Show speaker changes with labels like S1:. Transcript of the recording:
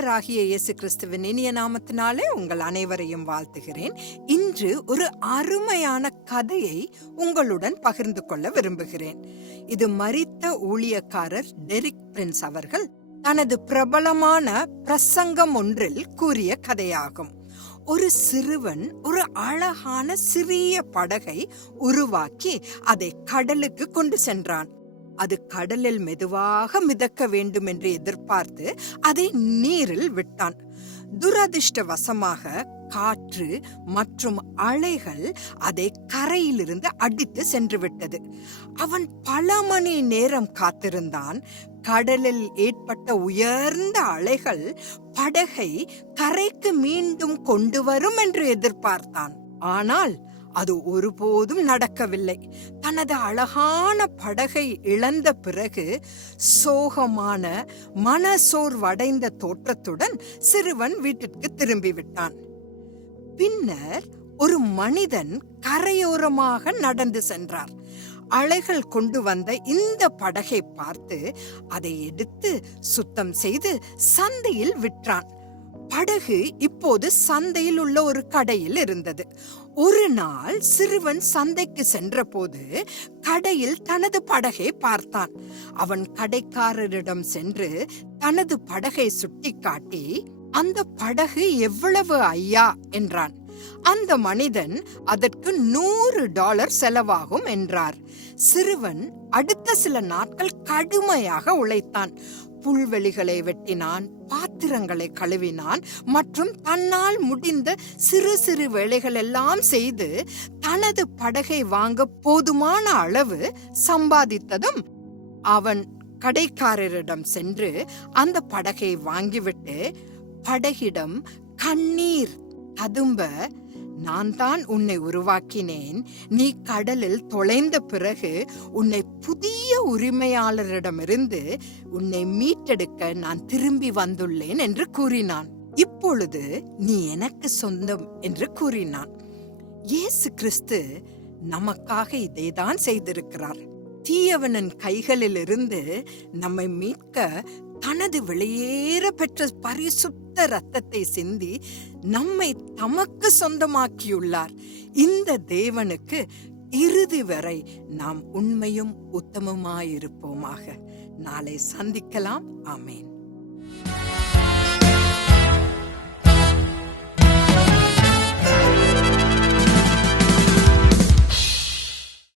S1: ஆண்டவராகிய இயேசு கிறிஸ்துவின் இனிய நாமத்தினாலே உங்கள் அனைவரையும் வாழ்த்துகிறேன். இன்று ஒரு அருமையான கதையை உங்களுடன் பகிர்ந்து கொள்ள விரும்புகிறேன். இது மறித்த ஊழியக்காரர் டெரிக் பிரின்ஸ் அவர்கள் தனது பிரபலமான பிரசங்கம் ஒன்றில் கூறிய கதையாகும். ஒரு சிறுவன் ஒரு அழகான சிறிய படகை உருவாக்கி அதை கடலுக்கு கொண்டு சென்றான். அது கடலில் மெதுவாக மிதக்க வேண்டும் என்று எதிர்பார்த்து அதை நீரில் விட்டான். துரதிர்ஷ்டவசமாக காற்று மற்றும் அலைகள் அதை கரையிலிருந்து அடித்து சென்று விட்டது அவன் பல மணி நேரம் காத்திருந்தான். கடலில் ஏற்பட்ட உயர்ந்த அலைகள் படகை கரைக்கு மீண்டும் கொண்டு வரும் என்று எதிர்பார்த்தான். ஆனால் அது ஒருபோதும் நடக்கவில்லை. தனது அழகான படகை இழந்த பிறகு சோகமான மனசோர்வடைந்த தோற்றத்துடன் சிறுவன் வீட்டிற்கு திரும்பிவிட்டான். பின்னர் ஒரு மனிதன் கரையோரமாக நடந்து சென்றார். அலைகள் கொண்டு வந்த இந்த படகை பார்த்து அதை எடுத்து சுத்தம் செய்து சந்தையில் விற்றான். படகு இப்போது சந்தையில் உள்ள ஒரு கடையில் இருந்தது. ஒரு நாள் சிறுவன் சந்தைக்கு சென்றபோது கடையில் தனது படகை பார்த்தான். அவன் கடைக்காரரிடம் சென்று தனது படகை சுட்டிக்காட்டி அந்த படகு எவ்வளவு ஐயா? என்றான். அந்த மனிதன் அதற்கு நூறு டாலர் செலவாகும் என்றார். சிறுவன் அடுத்த சில நாட்கள் கடுமையாக உழைத்தான். புல்வெளிகளை வெட்டினான் பாத்திரங்களை கழுவினான் மற்றும் தன்னால் முடிந்த சிறு சிறு வேலைகள் எல்லாம் செய்து தனது படகை வாங்க போதுமான அளவு சம்பாதித்ததும் அவன் கடைக்காரரிடம் சென்று அந்த படகை வாங்கிவிட்டு படகிடம் கண்ணீர் ததும்ப நான் தான் உன்னை உருவாக்கினேன். நீ கடலில் தொலைந்த பிறகு உன்னை புதிய உரிமையாளரிடமிருந்து உன்னை மீட்டெடுக்க நான் திரும்பி வந்துள்ளேன் என்று கூறினான். இப்பொழுது நீ எனக்கு சொந்தம் என்று கூறினான். இயேசு கிறிஸ்து நமக்காக இதைதான் செய்திருக்கிறார். தீயவனின் கைகளிலிருந்து நம்மை மீட்க தனது வெளியேற பெற்ற பரிசுத்த ரத்தத்தை சிந்தி நம்மை தமக்கு சொந்தமாக்கியுள்ளார். இந்த தேவனுக்கு இறுதி வரை நாம் உண்மையும் உத்தமமாயிருப்போமாக. நாளை சந்திக்கலாம். ஆமேன்.